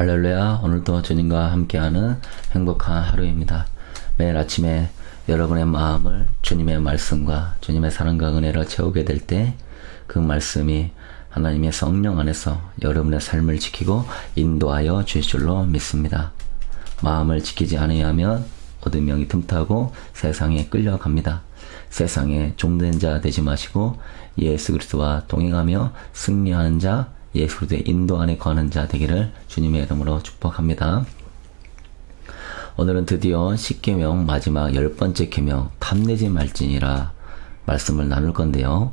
할렐루야. 오늘도 주님과 함께하는 행복한 하루입니다. 매일 아침에 여러분의 마음을 주님의 말씀과 주님의 사랑과 은혜로 채우게 될 때 그 말씀이 하나님의 성령 안에서 여러분의 삶을 지키고 인도하여 주실 줄로 믿습니다. 마음을 지키지 않으면 어둠 영이 틈타고 세상에 끌려갑니다. 세상에 종된 자 되지 마시고 예수 그리스도와 동행하며 승리하는 자 예수 그리스도의 인도 안에 거하는 자 되기를 주님의 이름으로 축복합니다. 오늘은 드디어 10계명 마지막 열 번째 계명 탐내지 말지니라 말씀을 나눌 건데요.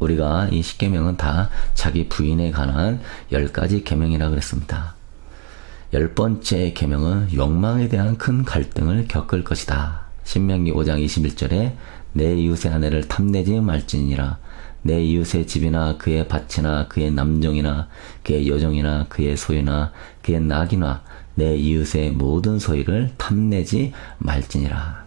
우리가 이 10계명은 다 자기 부인에 관한 10가지 계명이라 그랬습니다. 열 번째 계명은 욕망에 대한 큰 갈등을 겪을 것이다. 신명기 5장 21절에 내 이웃의 아내를 탐내지 말지니라 내 이웃의 집이나 그의 밭이나 그의 남종이나 그의 여종이나 그의 소유나 그의 낙이나 내 이웃의 모든 소유를 탐내지 말지니라.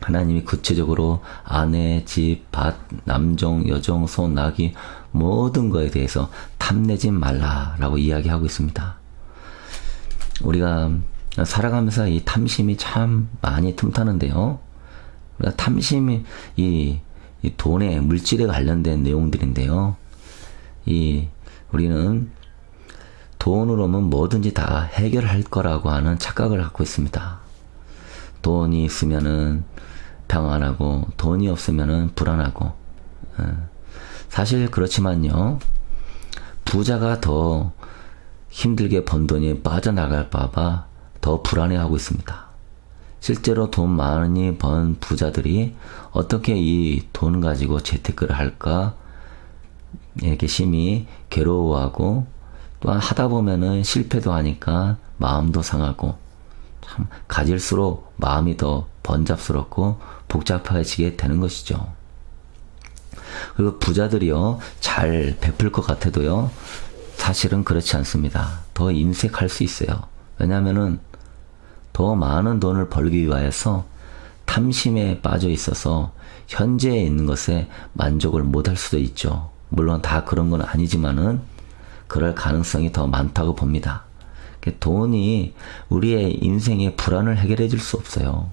하나님이 구체적으로 아내, 집, 밭, 남종, 여종, 소, 낙이 모든 것에 대해서 탐내지 말라라고 이야기하고 있습니다. 우리가 살아가면서 이 탐심이 참 많이 틈타는데요. 우리가 탐심이 이, 이 돈에 물질에 관련된 내용들인데요. 이 우리는 돈으로는 뭐든지 다 해결할 거라고 하는 착각을 갖고 있습니다. 돈이 있으면은 평안하고 돈이 없으면은 불안하고 어. 사실 그렇지만요. 부자가 더 힘들게 번 돈이 빠져나갈까봐 더 불안해하고 있습니다. 실제로 돈 많이 번 부자들이 어떻게 이 돈 가지고 재테크를 할까 이렇게 심히 괴로워하고 또한 하다 보면은 실패도 하니까 마음도 상하고 참 가질수록 마음이 더 번잡스럽고 복잡해지게 되는 것이죠. 그리고 부자들이요 잘 베풀 것 같아도요 사실은 그렇지 않습니다. 더 인색할 수 있어요. 왜냐하면은 더 많은 돈을 벌기 위하여서 탐심에 빠져 있어서 현재에 있는 것에 만족을 못할 수도 있죠. 물론 다 그런 건 아니지만은 그럴 가능성이 더 많다고 봅니다. 돈이 우리의 인생의 불안을 해결해 줄 수 없어요.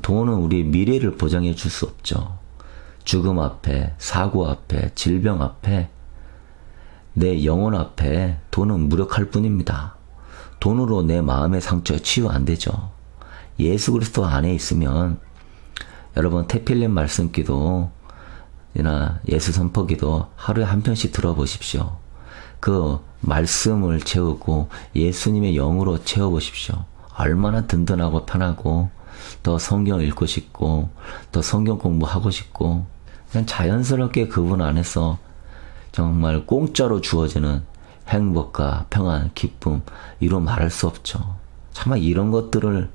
돈은 우리의 미래를 보장해 줄 수 없죠. 죽음 앞에, 사고 앞에, 질병 앞에, 내 영혼 앞에 돈은 무력할 뿐입니다. 돈으로 내 마음의 상처 치유 안 되죠. 예수 그리스도 안에 있으면 여러분 태필린 말씀 기도 이나 예수 선포 기도 하루에 한 편씩 들어보십시오. 그 말씀을 채우고 예수님의 영으로 채워보십시오. 얼마나 든든하고 편하고 더 성경 읽고 싶고 더 성경 공부하고 싶고 그냥 자연스럽게 그분 안에서 정말 공짜로 주어지는 행복과 평안, 기쁨 이로 말할 수 없죠. 정말 이런 것들을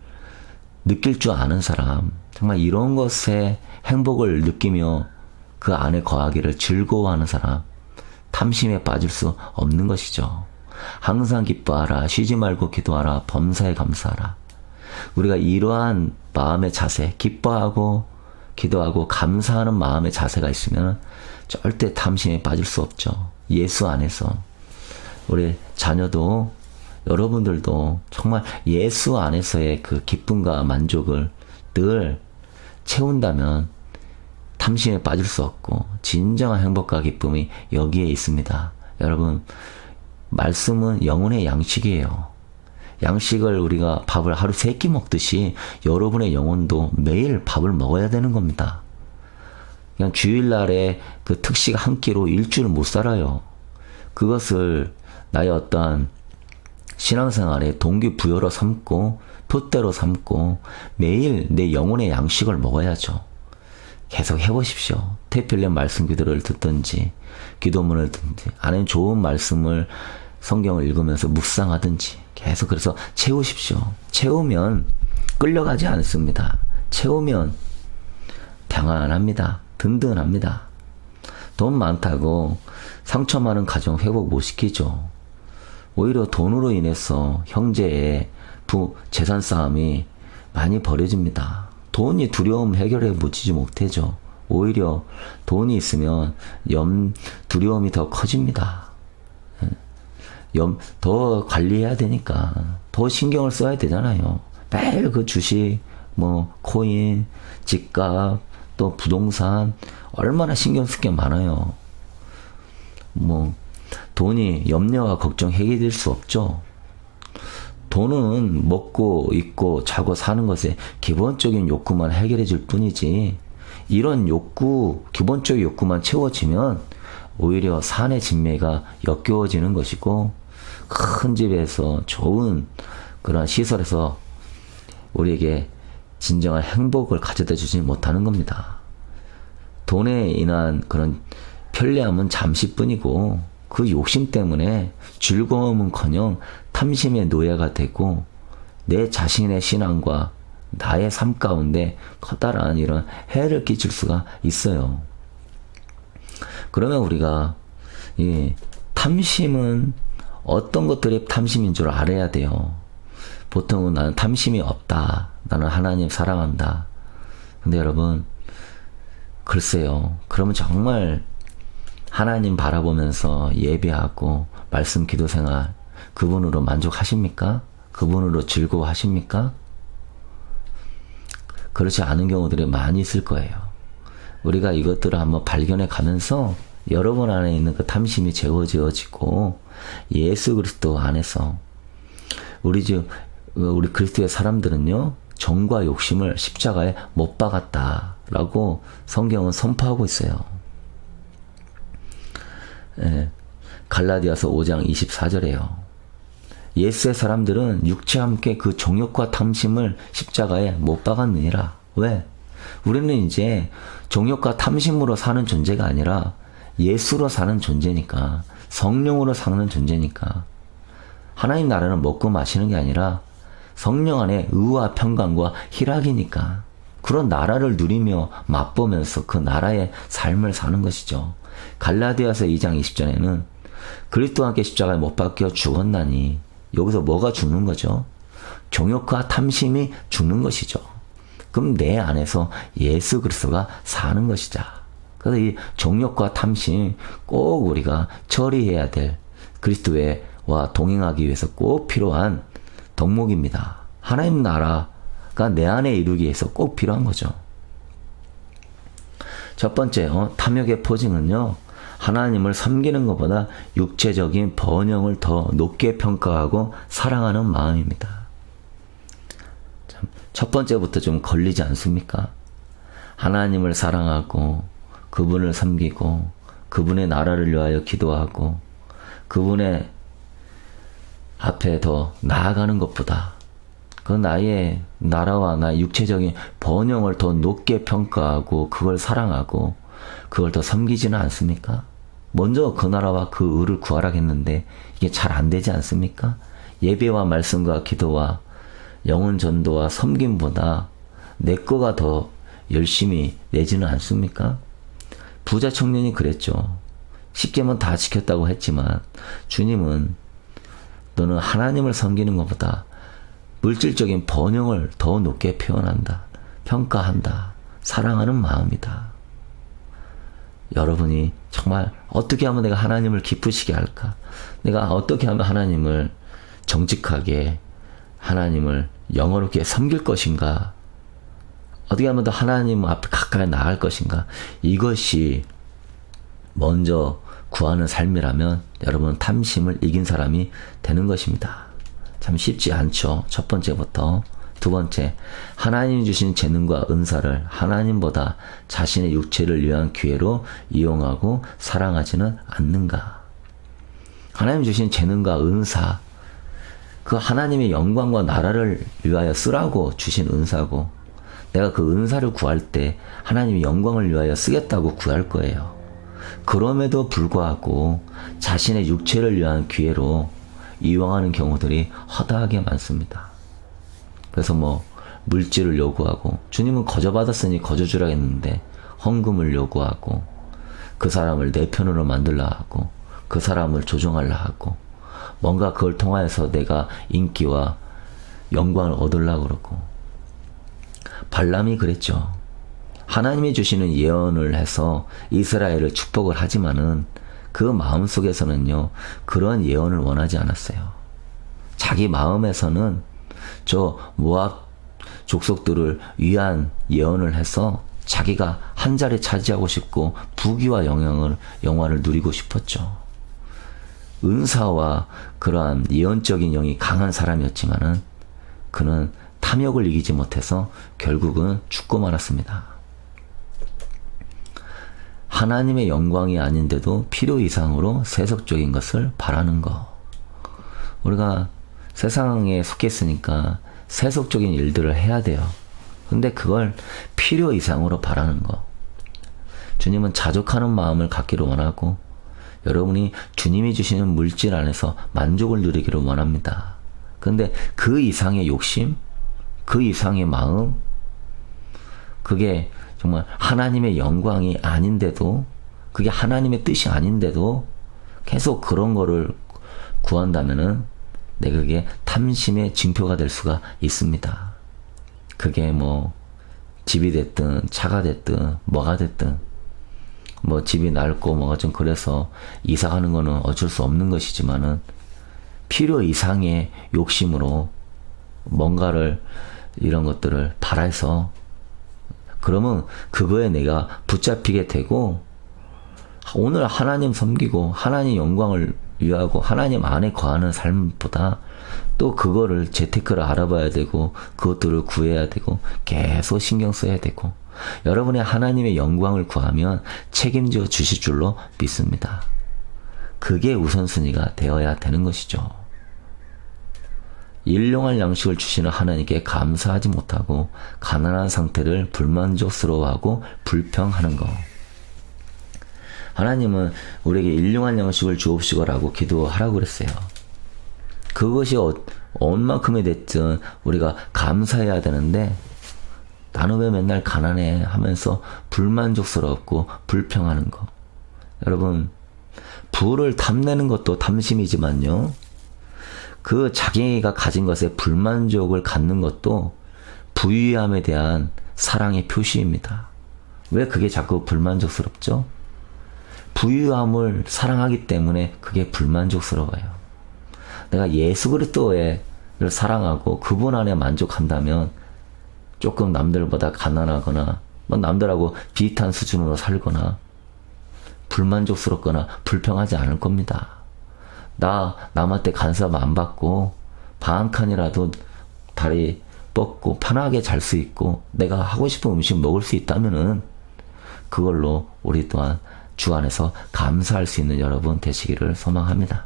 느낄 줄 아는 사람, 정말 이런 것에 행복을 느끼며 그 안에 거하기를 즐거워하는 사람, 탐심에 빠질 수 없는 것이죠. 항상 기뻐하라, 쉬지 말고 기도하라, 범사에 감사하라. 우리가 이러한 마음의 자세, 기뻐하고 기도하고 감사하는 마음의 자세가 있으면 절대 탐심에 빠질 수 없죠. 예수 안에서. 우리 자녀도 여러분들도 정말 예수 안에서의 그 기쁨과 만족을 늘 채운다면 탐심에 빠질 수 없고 진정한 행복과 기쁨이 여기에 있습니다. 여러분 말씀은 영혼의 양식이에요. 양식을 우리가 밥을 하루 세 끼 먹듯이 여러분의 영혼도 매일 밥을 먹어야 되는 겁니다. 그냥 주일날에 그 특식 한 끼로 일주일 못 살아요. 그것을 나의 어떠한 신앙생활의 동기부여로 삼고 푯대로 삼고 매일 내 영혼의 양식을 먹어야죠. 계속 해보십시오. 태필련 말씀 기도를 듣든지 기도문을 듣든지 아니면 좋은 말씀을 성경을 읽으면서 묵상하든지 계속 그래서 채우십시오. 채우면 끌려가지 않습니다. 채우면 평안합니다. 든든합니다. 돈 많다고 상처 많은 가정 회복 못 시키죠. 오히려 돈으로 인해서 형제의 부 재산 싸움이 많이 벌어집니다. 돈이 두려움 해결해 보지 못해죠. 오히려 돈이 있으면 염 두려움이 더 커집니다. 예. 염, 더 관리해야 되니까 더 신경을 써야 되잖아요. 매일 그 주식, 뭐 코인, 집값, 또 부동산 얼마나 신경 쓸 게 많아요. 뭐 돈이 염려와 걱정 해결될 수 없죠. 돈은 먹고 입고 자고 사는 것에 기본적인 욕구만 해결해 줄 뿐이지 이런 욕구 기본적인 욕구만 채워지면 오히려 산의 진매가 역겨워지는 것이고 큰 집에서 좋은 그런 시설에서 우리에게 진정한 행복을 가져다 주지 못하는 겁니다. 돈에 인한 그런 편리함은 잠시뿐이고 그 욕심 때문에 즐거움은커녕 탐심의 노예가 되고 내 자신의 신앙과 나의 삶 가운데 커다란 이런 해를 끼칠 수가 있어요. 그러면 우리가 이 탐심은 어떤 것들이 탐심인 줄 알아야 돼요. 보통은 나는 탐심이 없다. 나는 하나님 사랑한다. 근데 여러분, 글쎄요. 그러면 정말 하나님 바라보면서 예배하고 말씀 기도 생활 그분으로 만족하십니까? 그분으로 즐거워하십니까? 그렇지 않은 경우들이 많이 있을 거예요. 우리가 이것들을 한번 발견해 가면서 여러분 안에 있는 그 탐심이 재워지어지고 예수 그리스도 안에서 우리 주 우리 그리스도의 사람들은요 정과 욕심을 십자가에 못 박았다라고 성경은 선포하고 있어요. 예, 갈라디아서 5장 24절에요. 예수의 사람들은 육체와 함께 그 정욕과 탐심을 십자가에 못 박았느니라. 왜? 우리는 이제 정욕과 탐심으로 사는 존재가 아니라 예수로 사는 존재니까 성령으로 사는 존재니까 하나님 나라는 먹고 마시는 게 아니라 성령 안에 의와 평강과 희락이니까 그런 나라를 누리며 맛보면서 그 나라의 삶을 사는 것이죠. 갈라디아서 2장 20절에는 그리스도와 함께 십자가에 못 박혀 죽었나니 여기서 뭐가 죽는 거죠? 정욕과 탐심이 죽는 것이죠. 그럼 내 안에서 예수 그리스도가 사는 것이자. 그래서 이 정욕과 탐심 꼭 우리가 처리해야 될 그리스도와 동행하기 위해서 꼭 필요한 덕목입니다. 하나님 나라가 내 안에 이루기 위해서 꼭 필요한 거죠. 첫 번째, 어, 탐욕의 포징은요, 하나님을 섬기는 것보다 육체적인 번영을 더 높게 평가하고 사랑하는 마음입니다. 참, 첫 번째부터 좀 걸리지 않습니까? 하나님을 사랑하고, 그분을 섬기고, 그분의 나라를 위하여 기도하고, 그분의 앞에 더 나아가는 것보다 그 나의 나라와 나의 육체적인 번영을 더 높게 평가하고 그걸 사랑하고 그걸 더 섬기지는 않습니까? 먼저 그 나라와 그 의를 구하라겠는데 이게 잘 안 되지 않습니까? 예배와 말씀과 기도와 영혼 전도와 섬김보다 내 거가 더 열심히 내지는 않습니까? 부자 청년이 그랬죠. 십계면 다 지켰다고 했지만 주님은 너는 하나님을 섬기는 것보다 물질적인 번영을 더 높게 표현한다. 평가한다. 사랑하는 마음이다. 여러분이 정말 어떻게 하면 내가 하나님을 기쁘시게 할까? 내가 어떻게 하면 하나님을 정직하게, 하나님을 영어롭게 섬길 것인가? 어떻게 하면 더 하나님 앞에 가까이 나갈 것인가? 이것이 먼저 구하는 삶이라면 여러분 탐심을 이긴 사람이 되는 것입니다. 참 쉽지 않죠. 첫 번째부터. 두 번째, 하나님 주신 재능과 은사를 하나님보다 자신의 육체를 위한 기회로 이용하고 사랑하지는 않는가? 하나님 주신 재능과 은사, 그 하나님의 영광과 나라를 위하여 쓰라고 주신 은사고, 내가 그 은사를 구할 때 하나님의 영광을 위하여 쓰겠다고 구할 거예요. 그럼에도 불구하고 자신의 육체를 위한 기회로 이용하는 경우들이 허다하게 많습니다. 그래서 뭐 물질을 요구하고 주님은 거저 받았으니 거저 주라 했는데 헌금을 요구하고 그 사람을 내 편으로 만들라 하고 그 사람을 조종하려 하고 뭔가 그걸 통하여서 내가 인기와 영광을 얻으려고 그러고 발람이 그랬죠. 하나님이 주시는 예언을 해서 이스라엘을 축복을 하지만은 그 마음 속에서는요, 그런 예언을 원하지 않았어요. 자기 마음에서는 저 모압 족속들을 위한 예언을 해서 자기가 한 자리 차지하고 싶고 부귀와 영향을 영화를 누리고 싶었죠. 은사와 그러한 예언적인 영이 강한 사람이었지만은 그는 탐욕을 이기지 못해서 결국은 죽고 말았습니다. 하나님의 영광이 아닌데도 필요 이상으로 세속적인 것을 바라는 거. 우리가 세상에 속해 있으니까 세속적인 일들을 해야 돼요. 근데 그걸 필요 이상으로 바라는 거. 주님은 자족하는 마음을 갖기를 원하고 여러분이 주님이 주시는 물질 안에서 만족을 누리기를 원합니다. 근데 그 이상의 욕심, 그 이상의 마음, 그게 정말 하나님의 영광이 아닌데도, 그게 하나님의 뜻이 아닌데도 계속 그런 거를 구한다면은 내 그게 탐심의 징표가 될 수가 있습니다. 그게 뭐 집이 됐든 차가 됐든 뭐가 됐든 뭐 집이 낡고 뭐가 좀 그래서 이사 가는 거는 어쩔 수 없는 것이지만은 필요 이상의 욕심으로 뭔가를 이런 것들을 바라서 그러면 그거에 내가 붙잡히게 되고 오늘 하나님 섬기고 하나님 영광을 위하고 하나님 안에 거하는 삶보다 또 그거를 재테크를 알아봐야 되고 그것들을 구해야 되고 계속 신경 써야 되고 여러분의 하나님의 영광을 구하면 책임져 주실 줄로 믿습니다. 그게 우선순위가 되어야 되는 것이죠. 일용할 양식을 주시는 하나님께 감사하지 못하고 가난한 상태를 불만족스러워하고 불평하는 것. 하나님은 우리에게 일용할 양식을 주옵시고라고 기도하라고 그랬어요. 그것이 어, 얼만큼이 됐든 우리가 감사해야 되는데 나는 왜 맨날 가난해 하면서 불만족스럽고 불평하는 거. 여러분, 부를 탐내는 것도 탐심이지만요. 그 자기가 가진 것에 불만족을 갖는 것도 부유함에 대한 사랑의 표시입니다. 왜 그게 자꾸 불만족스럽죠? 부유함을 사랑하기 때문에 그게 불만족스러워요. 내가 예수 그리스도를 사랑하고 그분 안에 만족한다면 조금 남들보다 가난하거나 뭐 남들하고 비슷한 수준으로 살거나 불만족스럽거나 불평하지 않을 겁니다. 나 남한테 간섭 안 받고 방한 칸이라도 다리 뻗고 편하게 잘 수 있고 내가 하고 싶은 음식 먹을 수 있다면은 그걸로 우리 또한 주 안에서 감사할 수 있는 여러분 되시기를 소망합니다.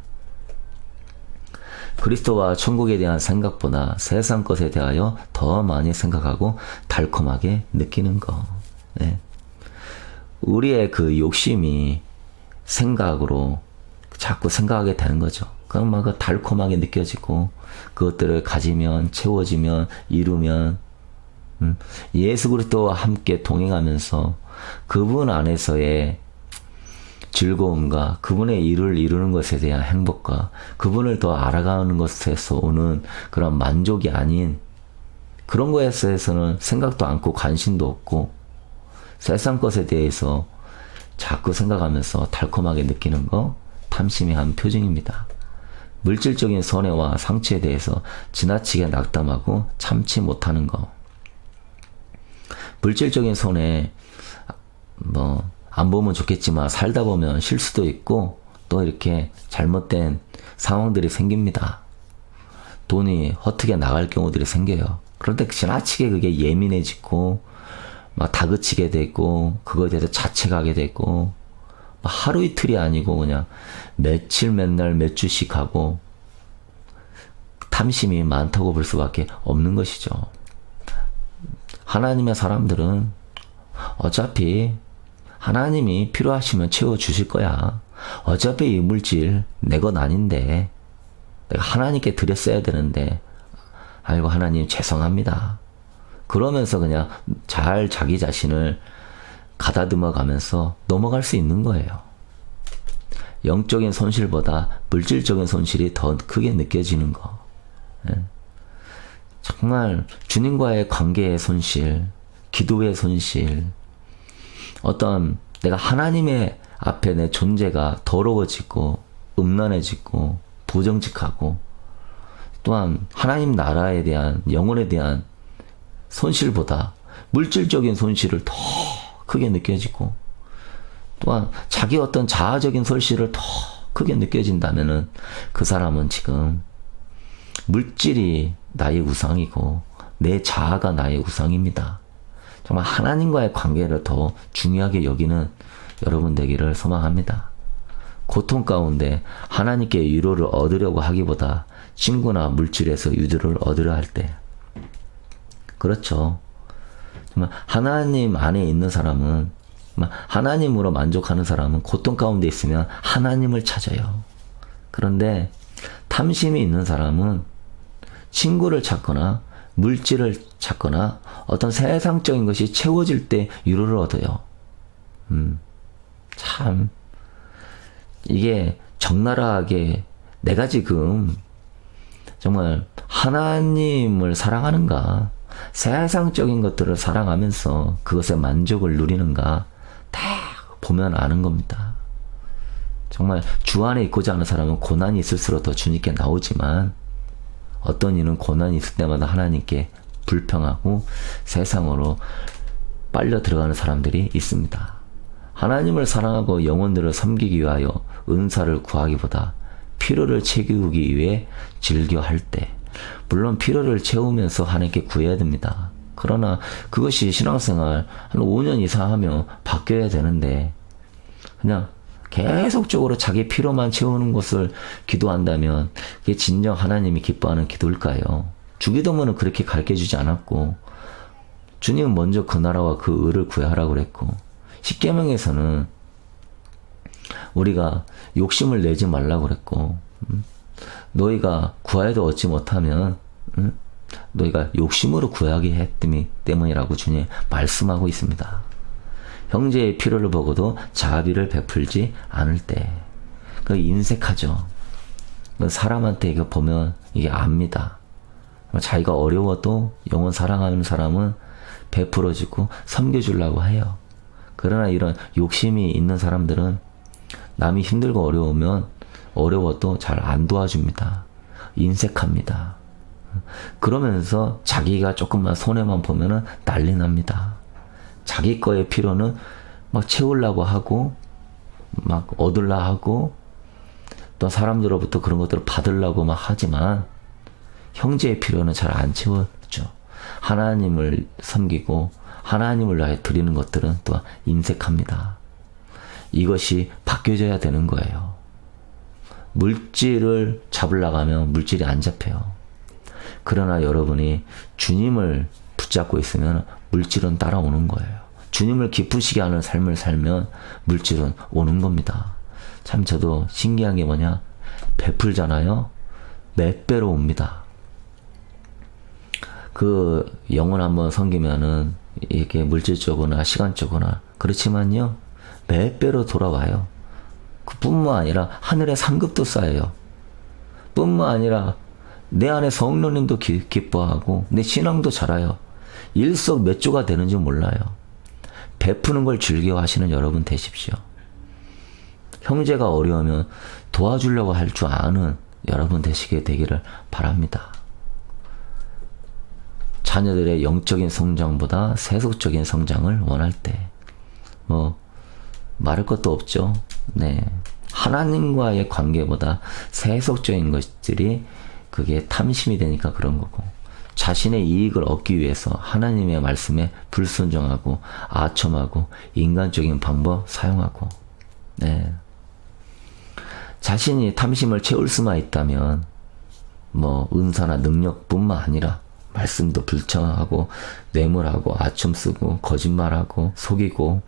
그리스도와 천국에 대한 생각보다 세상 것에 대하여 더 많이 생각하고 달콤하게 느끼는 거. 네. 우리의 그 욕심이 생각으로 자꾸 생각하게 되는 거죠. 그럼 막그 달콤하게 느껴지고 그것들을 가지면 채워지면 이루면 음, 예수 그리스도와 함께 동행하면서 그분 안에서의 즐거움과 그분의 일을 이루는 것에 대한 행복과 그분을 더 알아가는 것에서 오는 그런 만족이 아닌 그런 거에 대해서는 생각도 않고 관심도 없고 세상 것에 대해서 자꾸 생각하면서 달콤하게 느끼는 거 탐심의 한 표징입니다. 물질적인 손해와 상처에 대해서 지나치게 낙담하고 참지 못하는 거. 물질적인 손해, 뭐, 안 보면 좋겠지만 살다 보면 실수도 있고 또 이렇게 잘못된 상황들이 생깁니다. 돈이 허투게 나갈 경우들이 생겨요. 그런데 지나치게 그게 예민해지고 막 다그치게 되고 그거에 대해서 자책하게 되고 하루 이틀이 아니고 그냥 며칠 맨날 몇 주씩 하고 탐심이 많다고 볼 수밖에 없는 것이죠. 하나님의 사람들은 어차피 하나님이 필요하시면 채워주실 거야. 어차피 이 물질 내것 아닌데 내가 하나님께 드렸어야 되는데 아이고 하나님 죄송합니다. 그러면서 그냥 잘 자기 자신을 가다듬어 가면서 넘어갈 수 있는 거예요. 영적인 손실보다 물질적인 손실이 더 크게 느껴지는 거. 예. 정말 주님과의 관계의 손실, 기도의 손실, 어떤 내가 하나님의 앞에 내 존재가 더러워지고 음란해지고 부정직하고 또한 하나님 나라에 대한 영혼에 대한 손실보다 물질적인 손실을 더 크게 느껴지고 또한 자기 어떤 자아적인 손실을 더 크게 느껴진다면은 그 사람은 지금 물질이 나의 우상이고 내 자아가 나의 우상입니다. 정말 하나님과의 관계를 더 중요하게 여기는 여러분 되기를 소망합니다. 고통 가운데 하나님께 위로를 얻으려고 하기보다 친구나 물질에서 위로를 얻으려 할 때. 그렇죠. 정말 하나님 안에 있는 사람은 하나님으로 만족하는 사람은 고통 가운데 있으면 하나님을 찾아요. 그런데 탐심이 있는 사람은 친구를 찾거나 물질을 찾거나 어떤 세상적인 것이 채워질 때 위로를 얻어요. 음, 참 이게 적나라하게 내가 지금 정말 하나님을 사랑하는가 세상적인 것들을 사랑하면서 그것에 만족을 누리는가 다 보면 아는 겁니다. 정말 주 안에 있고자 하는 사람은 고난이 있을수록 더 주님께 나오지만 어떤 이는 고난이 있을 때마다 하나님께 불평하고 세상으로 빨려 들어가는 사람들이 있습니다. 하나님을 사랑하고 영혼들을 섬기기 위하여 은사를 구하기보다 필요를 채우기 위해 즐겨 할 때, 물론 필요를 채우면서 하나님께 구해야 됩니다. 그러나 그것이 신앙생활 한 5년 이상 하면 바뀌어야 되는데, 그냥 계속적으로 자기 필요만 채우는 것을 기도한다면 그게 진정 하나님이 기뻐하는 기도일까요? 주기도문은 그렇게 가르쳐 주지 않았고 주님은 먼저 그 나라와 그 의를 구하라고 그랬고 십계명에서는 우리가 욕심을 내지 말라고 그랬고 음, 너희가 구하여도 얻지 못하면 음, 너희가 욕심으로 구하게 했기 때문이라고 주님 말씀하고 있습니다. 형제의 필요를 보고도 자비를 베풀지 않을 때, 그 인색하죠. 그 사람한테 이거 보면 이게 압니다. 자기가 어려워도 영원 사랑하는 사람은 베풀어주고 섬겨주려고 해요. 그러나 이런 욕심이 있는 사람들은 남이 힘들고 어려우면 어려워도 잘 안 도와줍니다. 인색합니다. 그러면서 자기가 조금만 손해만 보면은 난리 납니다. 자기 거의 필요는 막 채우려고 하고 막 얻으려 하고 또 사람들로부터 그런 것들을 받으려고 막 하지만 형제의 필요는 잘 안 채워죠. 하나님을 섬기고 하나님을 위해 드리는 것들은 또 인색합니다. 이것이 바뀌어져야 되는 거예요. 물질을 잡으려고 하면 물질이 안 잡혀요. 그러나 여러분이 주님을 붙잡고 있으면 물질은 따라오는 거예요. 주님을 기쁘시게 하는 삶을 살면 물질은 오는 겁니다. 참 저도 신기한 게 뭐냐? 베풀잖아요. 몇 배로 옵니다. 그 영혼 한번 섬기면은 이게 물질적으로나 시간적으로나 그렇지만요. 몇 배로 돌아와요. 그뿐만 아니라 하늘의 상급도 쌓여요. 뿐만 아니라 내 안에 성령님도 기, 기뻐하고 내 신앙도 자라요. 일석몇조가 되는지 몰라요. 베푸는 걸 즐겨 하시는 여러분 되십시오. 형제가 어려우면 도와주려고 할 줄 아는 여러분 되시게 되기를 바랍니다. 자녀들의 영적인 성장보다 세속적인 성장을 원할 때, 뭐, 말할 것도 없죠. 네. 하나님과의 관계보다 세속적인 것들이 그게 탐심이 되니까 그런 거고, 자신의 이익을 얻기 위해서 하나님의 말씀에 불순종하고 아첨하고 인간적인 방법 사용하고 네. 자신이 탐심을 채울 수만 있다면 뭐 은사나 능력뿐만 아니라 말씀도 불청하고 뇌물하고 아첨 쓰고 거짓말하고 속이고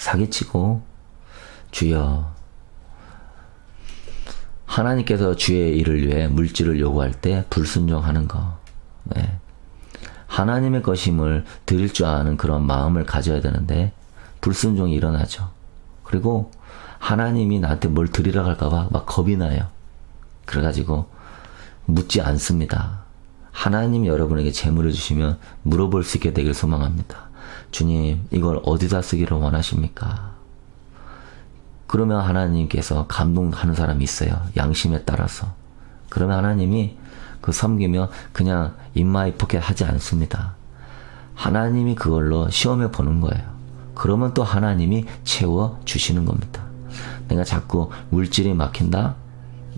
사기치고 주여 하나님께서 주의 일을 위해 물질을 요구할 때 불순종하는 거 네. 하나님의 것임을 드릴 줄 아는 그런 마음을 가져야 되는데 불순종이 일어나죠. 그리고 하나님이 나한테 뭘 드리라 할까봐 막 겁이 나요. 그래가지고 묻지 않습니다. 하나님 여러분에게 재물을 주시면 물어볼 수 있게 되길 소망합니다. 주님, 이걸 어디다 쓰기를 원하십니까? 그러면 하나님께서 감동하는 사람이 있어요. 양심에 따라서. 그러면 하나님이 그 섬기며 그냥 인마이 포켓 하지 않습니다. 하나님이 그걸로 시험해 보는 거예요. 그러면 또 하나님이 채워 주시는 겁니다. 내가 자꾸 물질이 막힌다?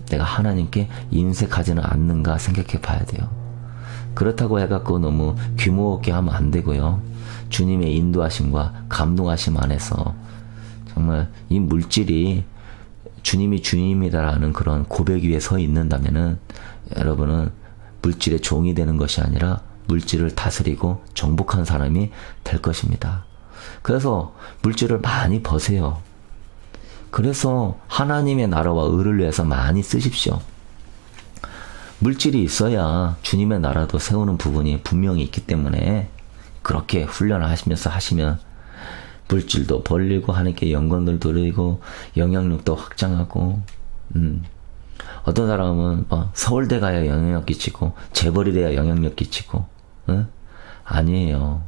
내가 하나님께 인색하지는 않는가 생각해 봐야 돼요. 그렇다고 해갖고 너무 규모 없게 하면 안 되고요. 주님의 인도하심과 감동하심 안에서 정말 이 물질이 주님이 주님이다라는 그런 고백 위에 서 있는다면은 여러분은 물질의 종이 되는 것이 아니라 물질을 다스리고 정복한 사람이 될 것입니다. 그래서 물질을 많이 버세요. 그래서 하나님의 나라와 의를 위해서 많이 쓰십시오. 물질이 있어야 주님의 나라도 세우는 부분이 분명히 있기 때문에 그렇게 훈련을 하시면서 하시면 물질도 벌리고 하나님께 영광을 돌리고 영향력도 확장하고 음. 어떤 사람은 뭐 서울대 가야 영향력 끼치고 재벌이 돼야 영향력 끼치고 응? 아니에요.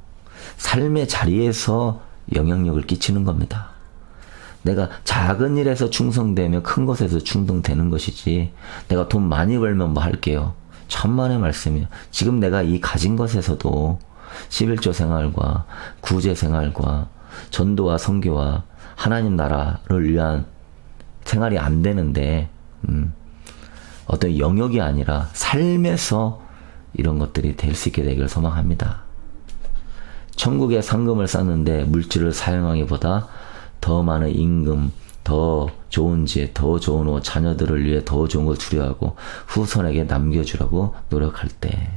삶의 자리에서 영향력을 끼치는 겁니다. 내가 작은 일에서 충성되면 큰 것에서 충성되는 것이지 내가 돈 많이 벌면 뭐 할게요. 천만의 말씀이요. 지금 내가 이 가진 것에서도 11조 생활과 구제 생활과 전도와 선교와 하나님 나라를 위한 생활이 안 되는데 음, 어떤 영역이 아니라 삶에서 이런 것들이 될 수 있게 되기를 소망합니다. 천국에 상금을 쌓는데 물질을 사용하기보다 더 많은 임금, 더 좋은 집, 더 좋은 옷, 자녀들을 위해 더 좋은 걸 주려하고 후손에게 남겨주라고 노력할 때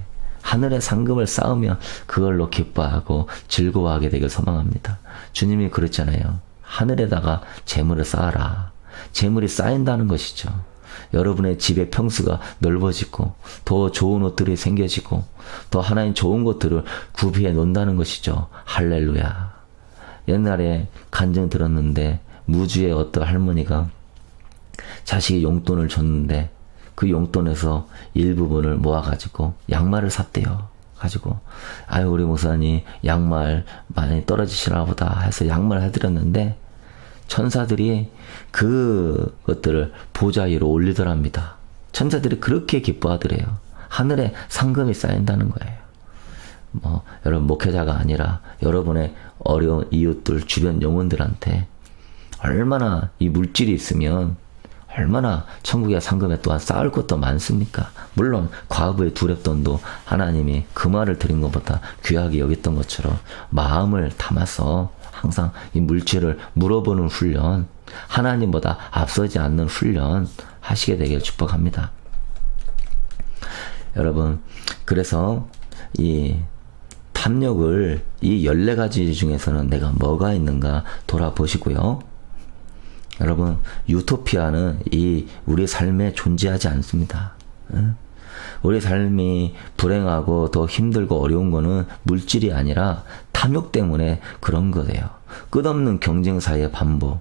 하늘의 상금을 쌓으면 그걸로 기뻐하고 즐거워하게 되길 소망합니다. 주님이 그랬잖아요. 하늘에다가 재물을 쌓아라. 재물이 쌓인다는 것이죠. 여러분의 집의 평수가 넓어지고 더 좋은 옷들이 생겨지고 더 하나님 좋은 것들을 구비해 놓는다는 것이죠. 할렐루야. 옛날에 간증 들었는데 무주의 어떤 할머니가 자식이 용돈을 줬는데 그 용돈에서 일부분을 모아가지고 양말을 샀대요. 가지고 아유 우리 목사님 양말 많이 떨어지시나 보다 해서 양말 해드렸는데 천사들이 그것들을 보좌 위로 올리더랍니다. 천사들이 그렇게 기뻐하더래요. 하늘에 상금이 쌓인다는 거예요. 뭐 여러분 목회자가 아니라 여러분의 어려운 이웃들 주변 영혼들한테 얼마나 이 물질이 있으면 얼마나 천국의 상금에 또한 쌓을 것도 많습니까? 물론 과부의 두렵돈도 하나님이 그 말을 드린 것보다 귀하게 여겼던 것처럼 마음을 담아서 항상 이 물질을 물어보는 훈련, 하나님보다 앞서지 않는 훈련 하시게 되길 축복합니다. 여러분, 그래서 이 탐욕을 이 14가지 중에서는 내가 뭐가 있는가 돌아보시고요. 여러분, 유토피아는 이 우리 삶에 존재하지 않습니다. 응? 우리 삶이 불행하고 더 힘들고 어려운 거는 물질이 아니라 탐욕 때문에 그런 거예요. 끝없는 경쟁사의 반복.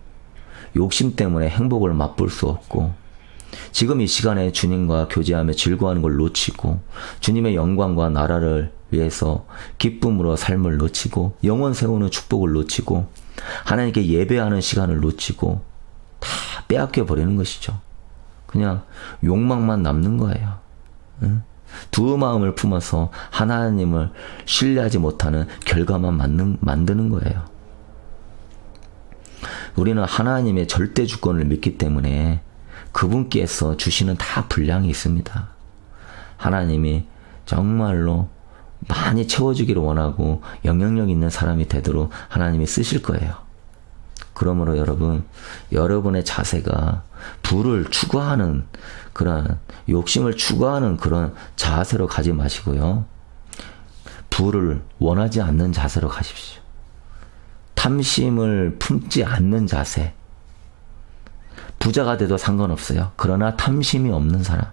욕심 때문에 행복을 맛볼 수 없고, 지금 이 시간에 주님과 교제하며 즐거워하는 걸 놓치고, 주님의 영광과 나라를 위해서 기쁨으로 삶을 놓치고, 영원 세우는 축복을 놓치고, 하나님께 예배하는 시간을 놓치고, 다 빼앗겨 버리는 것이죠. 그냥 욕망만 남는 거예요. 응? 두 마음을 품어서 하나님을 신뢰하지 못하는 결과만 만든, 만드는 거예요. 우리는 하나님의 절대 주권을 믿기 때문에 그분께서 주시는 다 분량이 있습니다. 하나님이 정말로 많이 채워주기를 원하고 영향력 있는 사람이 되도록 하나님이 쓰실 거예요. 그러므로 여러분, 여러분의 자세가 부를 추구하는 그런 욕심을 추구하는 그런 자세로 가지 마시고요. 부를 원하지 않는 자세로 가십시오. 탐심을 품지 않는 자세. 부자가 돼도 상관없어요. 그러나 탐심이 없는 사람.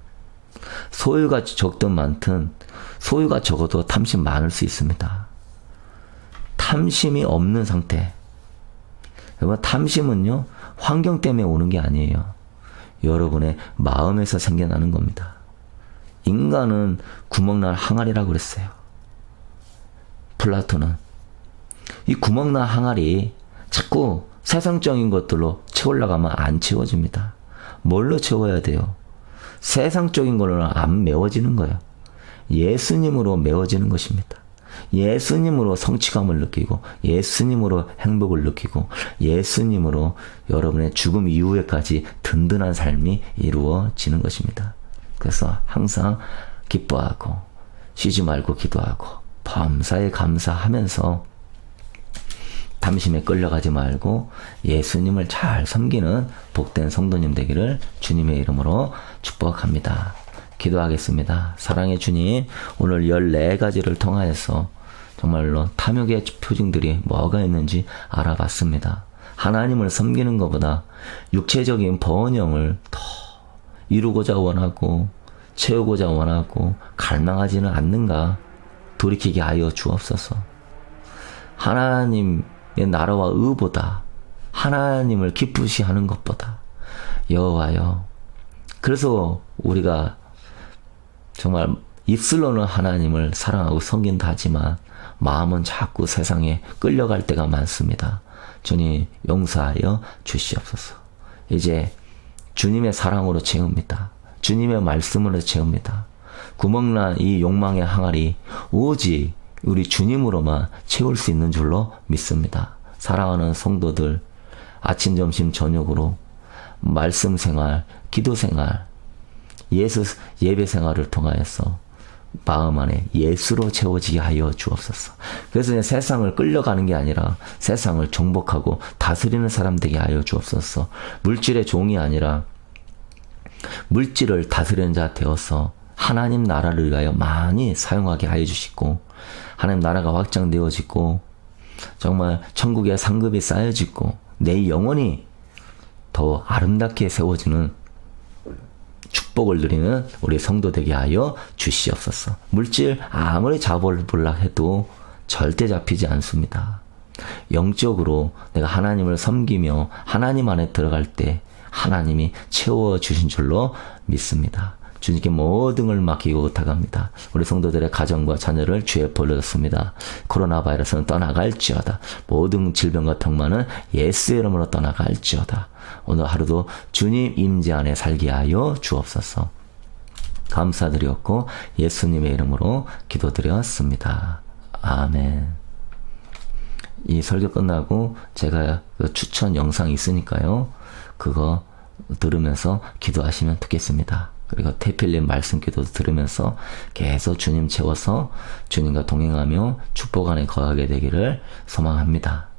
소유가 적든 많든 소유가 적어도 탐심 많을 수 있습니다. 탐심이 없는 상태. 여러분, 탐심은요, 환경 때문에 오는 게 아니에요. 여러분의 마음에서 생겨나는 겁니다. 인간은 구멍난 항아리라고 그랬어요. 플라톤은. 이 구멍난 항아리 자꾸 세상적인 것들로 채우려고 하면 안 채워집니다. 뭘로 채워야 돼요? 세상적인 걸로는 안 메워지는 거예요. 예수님으로 메워지는 것입니다. 예수님으로 성취감을 느끼고 예수님으로 행복을 느끼고 예수님으로 여러분의 죽음 이후에까지 든든한 삶이 이루어지는 것입니다. 그래서 항상 기뻐하고 쉬지 말고 기도하고 범사에 감사하면서 탐심에 끌려가지 말고 예수님을 잘 섬기는 복된 성도님 되기를 주님의 이름으로 축복합니다. 기도하겠습니다. 사랑의 주님, 오늘 14가지를 통하여서 정말로 탐욕의 표징들이 뭐가 있는지 알아봤습니다. 하나님을 섬기는 것보다 육체적인 번영을 더 이루고자 원하고 채우고자 원하고 갈망하지는 않는가 돌이키게 하여 주옵소서. 하나님의 나라와 의보다 하나님을 기쁘시 하는 것보다 여호와여 그래서 우리가 정말 입술로는 하나님을 사랑하고 섬긴다 하지만 마음은 자꾸 세상에 끌려갈 때가 많습니다. 주님 용서하여 주시옵소서. 이제 주님의 사랑으로 채웁니다. 주님의 말씀으로 채웁니다. 구멍난 이 욕망의 항아리 오직 우리 주님으로만 채울 수 있는 줄로 믿습니다. 사랑하는 성도들 아침 점심 저녁으로 말씀 생활, 기도 생활, 예수 예배 생활을 통하여서 마음 안에 예수로 채워지게 하여 주옵소서. 그래서 세상을 끌려가는 게 아니라 세상을 정복하고 다스리는 사람 되게 하여 주옵소서. 물질의 종이 아니라 물질을 다스리는 자 되어서 하나님 나라를 위하여 많이 사용하게 하여 주시고 하나님 나라가 확장되어지고 정말 천국의 상급이 쌓여지고 내 영혼이 더 아름답게 세워지는 축복을 누리는 우리 성도 되게 하여 주시옵소서. 물질 아무리 잡아볼라 해도 절대 잡히지 않습니다. 영적으로 내가 하나님을 섬기며 하나님 안에 들어갈 때 하나님이 채워 주신 줄로 믿습니다. 주님께 모든 걸 맡기고 타갑니다. 우리 성도들의 가정과 자녀를 주에 벌려졌습니다. 코로나 바이러스는 떠나갈지어다. 모든 질병과 병만은 예수의 이름으로 떠나갈지어다. 오늘 하루도 주님 임재 안에 살게 하여 주옵소서. 감사드렸고 예수님의 이름으로 기도드렸습니다. 아멘. 이 설교 끝나고 제가 그 추천 영상 있으니까요. 그거 들으면서 기도하시면 좋겠습니다. 그리고 태필님 말씀 기도 들으면서 계속 주님 채워서 주님과 동행하며 축복 안에 거하게 되기를 소망합니다.